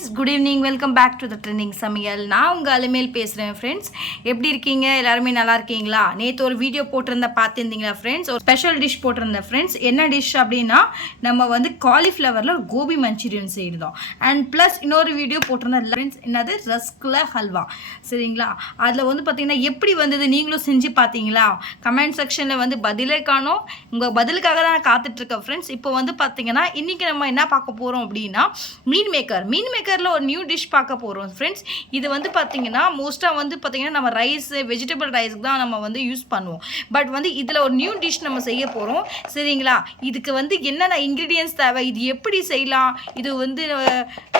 Friends good evening welcome back to the trending சமையல் நான் உங்கள் அலுமேல் பேசுகிறேன் ஃப்ரெண்ட்ஸ் எப்படி இருக்கீங்க? எல்லாருமே நல்லா இருக்கீங்களா? நேற்று ஒரு வீடியோ போட்டிருந்த பார்த்துருந்தீங்களா ஃப்ரெண்ட்ஸ் ஒரு ஸ்பெஷல் டிஷ் போட்டிருந்தேன் ஃப்ரெண்ட்ஸ் என்ன டிஷ் அப்படின்னா நம்ம வந்து காலிஃப்ளவரில் கோபி மஞ்சூரியன் செய்திருந்தோம் அண்ட் ப்ளஸ் இன்னொரு வீடியோ போட்டிருந்தேன் ஃப்ரெண்ட்ஸ் என்னது? ரஸ்குல ஹல்வா. சரிங்களா? அதில் வந்து பார்த்தீங்கன்னா எப்படி வந்தது நீங்களும் செஞ்சு பார்த்தீங்களா கமெண்ட் செக்ஷனில் வந்து பதிலே காணும். உங்கள் பதிலுக்காக தான் நான் காத்துட்ருக்கேன் ஃப்ரெண்ட்ஸ் இப்போ வந்து பார்த்தீங்கன்னா இன்றைக்கி நம்ம என்ன பார்க்க போகிறோம் அப்படின்னா மீன் மேக்கர். மீன் குக்கரில் ஒரு நியூ டிஷ் பார்க்க போகிறோம் ஃப்ரெண்ட்ஸ் இது வந்து பார்த்தீங்கன்னா மோஸ்ட்டாக வந்து பார்த்தீங்கன்னா நம்ம ரைஸ் வெஜிடபிள் ரைஸ்க்கு தான் நம்ம வந்து யூஸ் பண்ணுவோம். பட் வந்து இதில் ஒரு நியூ டிஷ் நம்ம செய்ய போகிறோம் சரிங்களா? இதுக்கு வந்து என்னென்ன இன்க்ரீடியன்ஸ் தேவை? இது எப்படி செய்யலாம்? இது வந்து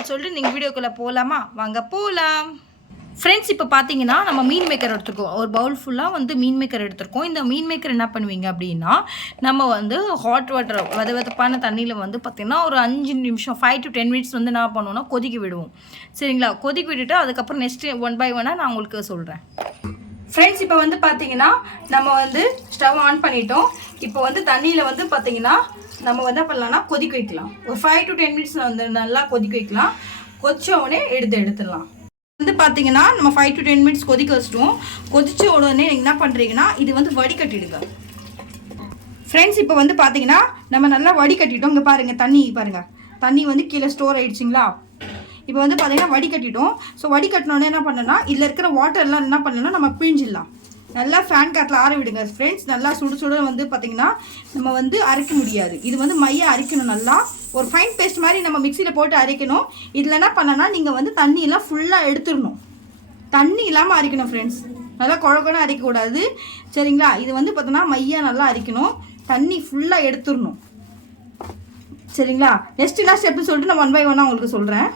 சொல்லிட்டு நீங்கள் வீடியோக்குள்ளே போகலாமா வாங்க போகலாம் ஃப்ரெண்ட்ஸ் இப்போ பார்த்தீங்கன்னா நம்ம மீன் மேக்கர் எடுத்துருக்கோம் ஒரு பவுல் ஃபுல்லாக வந்து மீன் மேக்கர் எடுத்துருக்கோம். இந்த மீன் மேக்கர் என்ன பண்ணுவீங்க அப்படின்னா நம்ம வந்து ஹாட் வாட்டர் வெத வெதப்பான தண்ணியில் வந்து பார்த்திங்கன்னா ஒரு அஞ்சு நிமிஷம் ஃபைவ் டு டென் மினிட்ஸ் வந்து என்ன பண்ணுவோம்னா கொதிக்க விடுவோம். சரிங்களா? கொதிக்க விட்டுட்டு அதுக்கப்புறம் நெக்ஸ்ட்டு ஒன் பை ஒன்னாக நான் உங்களுக்கு சொல்கிறேன் ஃப்ரெண்ட்ஸ் இப்போ வந்து பார்த்தீங்கன்னா நம்ம வந்து ஸ்டவ் ஆன் பண்ணிட்டோம். இப்போ வந்து தண்ணியில் வந்து பார்த்தீங்கன்னா நம்ம வந்து பண்ணலாம்னா கொதிக்க வைக்கலாம். ஒரு ஃபைவ் டு டென் மினிட்ஸ் வந்து நல்லா கொதிக்க வைக்கலாம். கொதிச்ச உடனே எடுத்து எடுத்துடலாம். வந்து பார்த்தீங்கன்னா நம்ம ஃபைவ் டு டென் மினிட்ஸ் கொதிக்க வச்சிட்டோம் கொதிச்ச உடனே நீங்கள் என்ன பண்ணுறீங்கன்னா இது வந்து வடிகட்டிடுங்க. ஃப்ரெண்ட்ஸ் இப்போ வந்து பார்த்தீங்கன்னா நம்ம நல்லா வடிகட்டிட்டோம். இங்கே பாருங்கள் தண்ணி பாருங்கள் தண்ணி வந்து கீழே ஸ்டோர் ஆயிடுச்சிங்களா? இப்போ வந்து பார்த்தீங்கன்னா வடிகட்டிட்டோம். ஸோ வடிகட்டினோடனே என்ன பண்ணுன்னா இதில் இருக்கிற வாட்டர்லாம் என்ன பண்ணணும்னா நம்ம பிழிஞ்சிடலாம். நல்லா ஃபேன் காட்டில் ஆற விடுங்க. ஃப்ரெண்ட்ஸ் நல்லா சுடு சுட வந்து பார்த்தீங்கன்னா நம்ம வந்து அரைக்க முடியாது. இது வந்து மைய அரைக்கணும் நல்லா. ஒரு ஃபைன் பேஸ்ட் மாதிரி நம்ம மிக்சியில் போட்டு அரைக்கணும். இதில் என்ன பண்ணனா நீங்கள் வந்து தண்ணியெல்லாம் ஃபுல்லாக எடுத்துடணும். தண்ணி இல்லாமல் அரைக்கணும் ஃப்ரெண்ட்ஸ் நல்லா குழக்கணும் அரைக்கக்கூடாது. சரிங்களா? இது வந்து பார்த்தோன்னா மையாக நல்லா அரைக்கணும். தண்ணி ஃபுல்லாக எடுத்துடணும். சரிங்களா? நெக்ஸ்ட் என்ன ஸ்டெப்னு சொல்லிட்டு நான் ஒன் பை ஒன்னாக உங்களுக்கு சொல்கிறேன்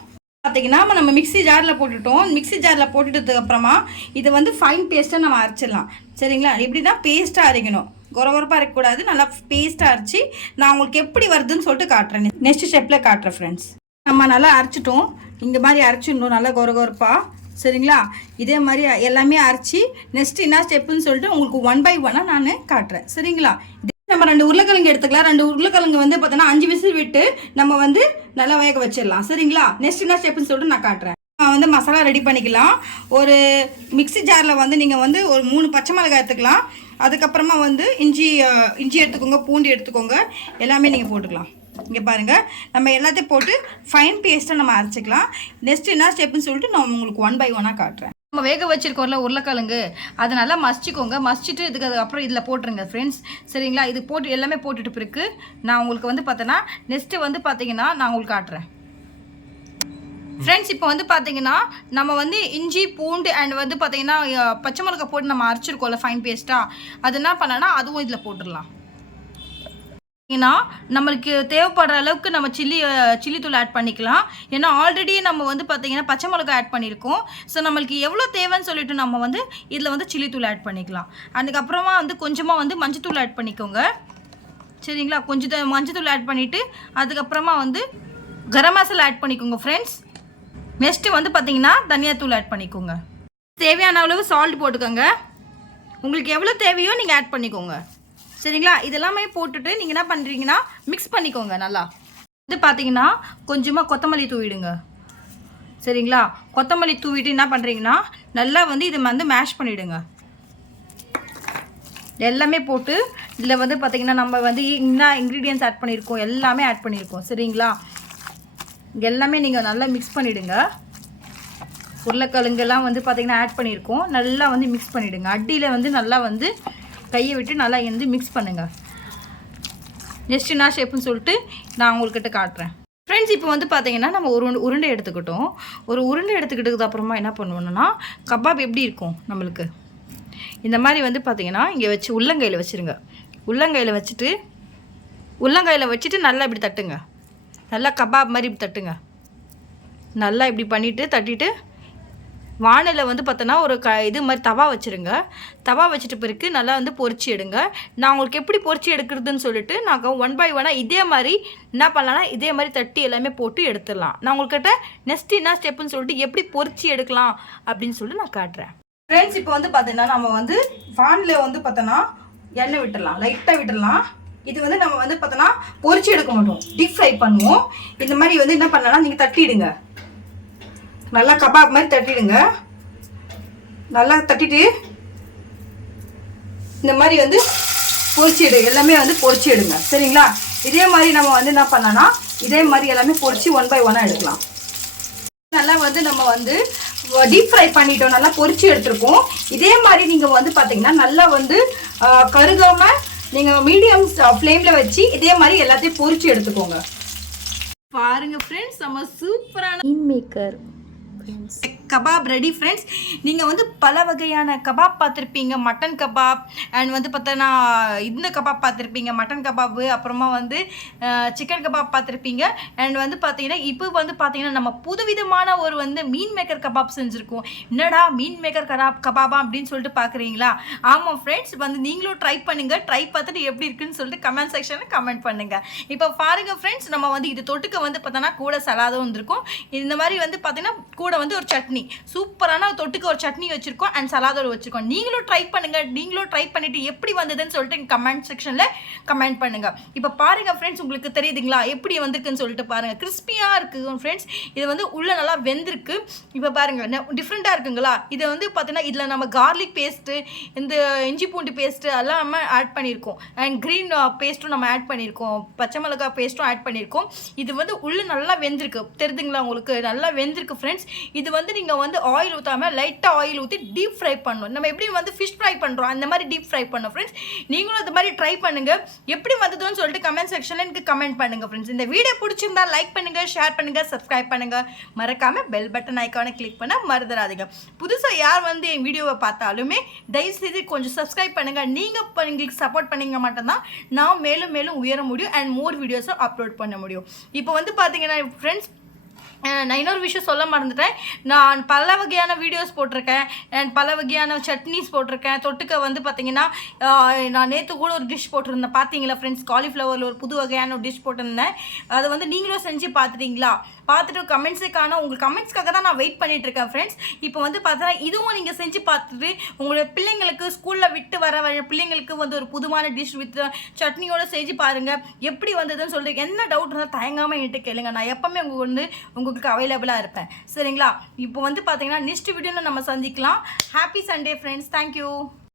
பார்த்தீங்கன்னா நம்ம மிக்ஸி ஜாரில் போட்டுட்டோம். மிக்ஸி ஜாரில் போட்டுட்டதுக்கப்புறமா இதை வந்து ஃபைன் பேஸ்ட்டாக நம்ம அரைச்சிடலாம். சரிங்களா? எப்படின்னா பேஸ்ட்டாக அரைக்கணும். குறகுறப்பாக இருக்கக்கூடாது. நல்லா பேஸ்ட்டாக அரைச்சி நான் உங்களுக்கு எப்படி வருதுன்னு சொல்லிட்டு காட்டுறேன். நெக்ஸ்ட் ஸ்டெப்பில் காட்டுறேன் ஃப்ரெண்ட்ஸ் நம்ம நல்லா அரைச்சிட்டோம். இந்த மாதிரி அரைச்சிடணும் நல்லா குறகுறப்பாக சரிங்களா? இதே மாதிரி எல்லாமே அரைச்சி நெக்ஸ்ட் என்ன ஸ்டெப்புன்னு சொல்லிட்டு உங்களுக்கு ஒன் பை ஒன்னாக நான் காட்டுறேன். சரிங்களா? இதே நம்ம ரெண்டு உருளைக்கிழங்கு எடுத்துக்கலாம். ரெண்டு உருளைக்கிழங்கு வந்து பார்த்தோன்னா அஞ்சு விசில் விட்டு நம்ம வந்து நல்லா வேக வச்சிடலாம். சரிங்களா? நெக்ஸ்ட் என்ன ஸ்டெப்புன்னு சொல்லிட்டு நான் காட்டுறேன். வந்து மசாலா ரெடி பண்ணிக்கலாம். ஒரு மிக்ஸி ஜாரில் வந்து நீங்கள் வந்து ஒரு மூணு பச்சை மிளகாய் எடுத்துக்கலாம். அதுக்கப்புறமா வந்து இஞ்சி இஞ்சி எடுத்துக்கோங்க பூண்டு எடுத்துக்கோங்க. எல்லாமே நீங்கள் போட்டுக்கலாம். இங்கே பாருங்கள் நம்ம எல்லாத்தையும் போட்டு ஃபைன் பேஸ்ட்டாக நம்ம அரைச்சிக்கலாம். நெக்ஸ்ட் என்ன ஸ்டெப்புன்னு சொல்லிட்டு நான் உங்களுக்கு ஒன் பை ஒன்னாக காட்டுறேன். நம்ம வேக வச்சுருக்கோம்ல உருளைக்கிழங்கு. அதை நல்லா மசிச்சுக்கோங்க. மசிச்சுட்டு இதுக்கு அதுக்கப்புறம் இதில் போட்டுருங்க ஃப்ரெண்ட்ஸ் சரிங்களா? இது போட்டு எல்லாமே போட்டுட்டு பிறகு நான் உங்களுக்கு வந்து பார்த்தேன்னா நெக்ஸ்ட்டு வந்து பார்த்தீங்கன்னா நான் உங்களுக்கு காட்டுறேன். ஃப்ரெண்ட்ஸ் இப்போ வந்து பார்த்தீங்கன்னா நம்ம வந்து இஞ்சி பூண்டு அண்ட் வந்து பார்த்தீங்கன்னா பச்சை மிளகாய் போட்டு நம்ம அரைச்சிருக்கோம்ல ஃபைன் பேஸ்ட்டாக அது என்ன பண்ணனா அதுவும் இதில் போட்டுடலாம். ஏன்னா நம்மளுக்கு தேவைப்படுற அளவுக்கு நம்ம சில்லி சில்லி தூள் ஆட் பண்ணிக்கலாம். ஏன்னா ஆல்ரெடி நம்ம வந்து பார்த்தீங்கன்னா பச்சை மிளகாய் ஆட் பண்ணியிருக்கோம். ஸோ நம்மளுக்கு எவ்வளோ தேவைன்னு சொல்லிட்டு நம்ம வந்து இதில் வந்து சில்லி தூள் ஆட் பண்ணிக்கலாம். அதுக்கப்புறமா வந்து கொஞ்சமாக வந்து மஞ்சத்தூள் ஆட் பண்ணிக்கோங்க. சரிங்களா? கொஞ்சம் மஞ்சத்தூள் ஆட் பண்ணிவிட்டு அதுக்கப்புறமா வந்து கரம் மசாலா ஆட் பண்ணிக்கோங்க ஃப்ரெண்ட்ஸ் நெக்ஸ்ட்டு வந்து பார்த்தீங்கன்னா தனியாத்தூள் ஆட் பண்ணிக்கோங்க. தேவையான அளவு சால்ட் போட்டுக்கோங்க. உங்களுக்கு எவ்வளோ தேவையோ நீங்கள் ஆட் பண்ணிக்கோங்க. சரிங்களா? இதெல்லாமே போட்டுட்டு நீங்கள் என்ன பண்ணுறீங்கன்னா மிக்ஸ் பண்ணிக்கோங்க நல்லா. இது பார்த்தீங்கன்னா கொஞ்சமாக கொத்தமல்லி தூவிடுங்க. சரிங்களா? கொத்தமல்லி தூவிட்டு என்ன பண்ணுறீங்கன்னா நல்லா வந்து இதை வந்து மேஷ் பண்ணிவிடுங்க எல்லாமே போட்டு இதில் வந்து பார்த்தீங்கன்னா நம்ம வந்து என்ன இன்க்ரீடியன்ஸ் ஆட் பண்ணியிருக்கோம் எல்லாமே ஆட் பண்ணியிருக்கோம். சரிங்களா? இங்கே எல்லாமே நீங்கள் நல்லா மிக்ஸ் பண்ணிவிடுங்க உருளைக்கிழங்கெல்லாம் வந்து பார்த்திங்கன்னா ஆட் பண்ணியிருக்கோம். நல்லா வந்து மிக்ஸ் பண்ணிவிடுங்க அடியில் வந்து நல்லா வந்து கையை விட்டு நல்லா வந்து மிக்ஸ் பண்ணுங்கள் நெக்ஸ்ட் என்ன ஷேப்புன்னு சொல்லிட்டு நான் உங்கள்கிட்ட காட்டுறேன். ஃப்ரெண்ட்ஸ் இப்போ வந்து பார்த்தீங்கன்னா நம்ம ஒரு உருண்டை- உருண்டை எடுத்துக்கிட்டோம். ஒரு உருண்டை எடுத்துக்கிட்டதுக்கு அப்புறமா என்ன பண்ணுவோம்னா கபாப் எப்படி இருக்கும் நம்மளுக்கு? இந்த மாதிரி வந்து பார்த்திங்கன்னா இங்கே வச்சு உள்ளங்கையில் வச்சுருங்க. உள்ளங்கையில் வச்சுட்டு உள்ளங்கையில் வச்சுட்டு நல்லா இப்படி தட்டுங்க. நல்லா கபாப் மாதிரி இப்படி தட்டுங்க. நல்லா இப்படி பண்ணிவிட்டு தட்டிட்டு வானலில் வந்து பார்த்தோன்னா ஒரு க இது மாதிரி தவா வச்சுருங்க. தவா வச்சுட்டு பிறகு நல்லா வந்து பொரிச்சு எடுங்க. நான் உங்களுக்கு எப்படி பொரிச்சு எடுக்கிறதுன்னு சொல்லிட்டு நான் ஒன் பை ஒன்னாக இதே மாதிரி என்ன பண்ணலாம்னா இதே மாதிரி தட்டி எல்லாமே போட்டு எடுத்துடலாம். நான் உங்கள்கிட்ட நெக்ஸ்ட் என்ன ஸ்டெப்புன்னு சொல்லிட்டு எப்படி பொறிச்சு எடுக்கலாம் அப்படின்னு சொல்லிட்டு நான் காட்டுறேன். ஃப்ரெண்ட்ஸ் இப்போ வந்து பார்த்தீங்கன்னா நம்ம வந்து வானில் வந்து பார்த்தோன்னா எண்ணெய் விட்டுடலாம். லைட்டாக விட்டுடலாம். இது வந்து நம்ம வந்து பார்த்தோன்னா பொறிச்சு எடுக்க மாட்டோம். டீப் ஃப்ரை பண்ணுவோம். இந்த மாதிரி வந்து என்ன பண்ணலாம் நீங்கள் தட்டிடுங்க. நல்லா கபாப் மாதிரி தட்டிடுங்க. நல்லா தட்டிட்டு இந்த மாதிரி வந்து பொரிச்சிடு எல்லாமே வந்து பொறிச்சு எடுங்க. சரிங்களா? இதே மாதிரி நம்ம வந்து என்ன பண்ணலாம் இதே மாதிரி எல்லாமே பொறிச்சு ஒன் பை ஒன்னாக எடுக்கலாம். நல்லா வந்து நம்ம வந்து டீப் ஃப்ரை பண்ணிட்டோம். நல்லா பொரிச்சு எடுத்துருக்கோம். இதே மாதிரி நீங்கள் வந்து பார்த்தீங்கன்னா நல்லா வந்து கருகாமல் நீங்கள் மீடியம் ஃப்ளேமில் வச்சு இதே மாதிரி எல்லாத்தையும் பொறிச்சு எடுத்துக்கோங்க. பாருங்க ஃப்ரெண்ட்ஸ் நம்ம சூப்பரான meal maker kebab ready friends நீங்கள் வந்து பல வகையான கபாப் பார்த்துருப்பீங்க. மட்டன் கபாப் அண்ட் வந்து பார்த்தோன்னா இந்த கபாப் பார்த்துருப்பீங்க. மட்டன் கபாப்பு அப்புறமா வந்து சிக்கன் கபாப் பார்த்துருப்பீங்க. அண்ட் வந்து பார்த்தீங்கன்னா இப்போ வந்து பார்த்தீங்கன்னா நம்ம புதுவிதமான ஒரு வந்து மீன் மேக்கர் கபாப் செஞ்சுருக்கோம். என்னடா மீன் மேக்கர் கபாப் கபாபா அப்படின்னு சொல்லிட்டு பார்க்குறீங்களா ஆமாம் ஃப்ரெண்ட்ஸ் வந்து நீங்களும் ட்ரை பண்ணுங்கள் ட்ரை பார்த்துட்டு எப்படி இருக்குன்னு சொல்லிட்டு கமெண்ட் செக்ஷனில் கமெண்ட் பண்ணுங்கள் இப்போ பாருங்க ஃப்ரெண்ட்ஸ் நம்ம வந்து இது தொட்டுக்க வந்து பார்த்தோன்னா கூட சலாதும் வந்திருக்கும். இந்த மாதிரி வந்து பார்த்தீங்கன்னா கூட வந்து ஒரு சட்னி. சூப்பரான தொட்டுக்கு ஒரு சட்னி வச்சுருக்கோம் அண்ட் சலாதோடு வச்சுருக்கோம். நீங்களும் ட்ரை பண்ணுங்கள் நீங்களும் ட்ரை பண்ணிவிட்டு எப்படி வந்ததுன்னு சொல்லிட்டு கமெண்ட் செக்ஷனில் கமெண்ட் பண்ணுங்கள் இப்போ பாருங்கள் ஃப்ரெண்ட்ஸ் உங்களுக்கு தெரியுதுங்களா? எப்படி வந்திருக்குன்னு சொல்லிட்டு பாருங்கள் கிறிஸ்பியாக இருக்கு ஃப்ரெண்ட்ஸ் இது வந்து உள்ளே நல்லா வெந்திருக்கு. இப்போ பாருங்கள் டிஃப்ரெண்ட்டாக இருக்குங்களா? இதை வந்து பார்த்தீங்கன்னா இதில் நம்ம கார்லிக் பேஸ்ட்டு இந்த இஞ்சி பூண்டு பேஸ்ட்டு எல்லாம் uh, நம்ம ஆட் பண்ணியிருக்கோம் அண்ட் க்ரீன் பேஸ்ட்டும் நம்ம ஆட் பண்ணியிருக்கோம் பச்சை மிளகாய் பேஸ்ட்டும் ஆட் பண்ணியிருக்கோம் இது வந்து உள்ளே நல்லா வெந்திருக்கு. தெரியுதுங்களா உங்களுக்கு? நல்லா வெந்திருக்கு ஃப்ரெண்ட்ஸ் இது வந்து நீங்கள் நீங்கள் வந்து ஆயில் ஊற்றாம லைட்டாக ஆயில் ஊற்றி டீப் ஃப்ரை பண்ணணும் நம்ம எப்படி வந்து ஃபிஷ் ஃப்ரை பண்ணுறோம் அந்த மாதிரி டீப் ஃப்ரை பண்ணோம் ஃப்ரெண்ட்ஸ் நீங்களும் அது மாதிரி ட்ரை பண்ணுங்கள் எப்படி வந்ததுன்னு சொல்லிட்டு கமெண்ட் செக்ஷனில் எனக்கு கமெண்ட் பண்ணுங்க ஃப்ரெண்ட்ஸ் இந்த வீடியோ பிடிச்சிருந்தா லைக் பண்ணுங்கள் ஷேர் பண்ணுங்கள் சப்ஸ்கிரைப் பண்ணுங்கள் மறக்காமல் பெல் பட்டன் ஐக்கானை கிளிக் பண்ண மறந்துடாதீங்க. புதுசாக யார் வந்து என் வீடியோவை பார்த்தாலுமே தயவுசெய்து கொஞ்சம் சப்ஸ்கிரைப் பண்ணுங்கள் நீங்கள் எங்களுக்கு சப்போர்ட் பண்ணீங்க மட்டும்தான் நான் மேலும் மேலும் உயர முடியும் அண்ட் மோர் வீடியோஸும் அப்லோட் பண்ண முடியும். இப்போ வந்து பார்த்தீங்கன்னா ஃப்ரெண்ட்ஸ் நான் இன்னொரு விஷயம் சொல்ல மறந்துட்டேன். நான் பல வகையான வீடியோஸ் போட்டிருக்கேன். அண்ட் பல வகையான சட்னிஸ் போட்டிருக்கேன். தொட்டுக்க வந்து பார்த்தீங்கன்னா நான் நேற்று கூட ஒரு டிஷ் போட்டிருந்தேன். பார்த்தீங்களா ஃப்ரெண்ட்ஸ் காலிஃப்ளவரில் ஒரு புது வகையான ஒரு டிஷ் போட்டிருந்தேன். அதை வந்து நீங்களும் செஞ்சு பார்த்துட்டீங்களா பார்த்துட்டு கமெண்ட்ஸே உங்கள் கமெண்ட்ஸ்க்காக தான் நான் வெயிட் பண்ணிட்டு இருக்கேன் ஃப்ரெண்ட்ஸ் இப்போ வந்து பார்த்தா இதுவும் நீங்கள் செஞ்சு பார்த்துட்டு உங்களுடைய பிள்ளைங்களுக்கு ஸ்கூலில் விட்டு வர வர பிள்ளைங்களுக்கு வந்து ஒரு புதுமான டிஷ் வித் சட்னியோடு செஞ்சு பாருங்கள் எப்படி வந்ததுன்னு சொல்லிட்டு என்ன டவுட் இருந்தால் தயங்காமல் என்கிட்ட கேளுங்க. நான் எப்போவுமே உங்களுக்கு வந்து உங்களுக்கு அவைலபிளாக இருப்பேன். சரிங்களா? இப்போ வந்து பார்த்தீங்கன்னா நெக்ஸ்ட் வீடியோவில் நம்ம சந்திக்கலாம். Happy Sunday friends thank you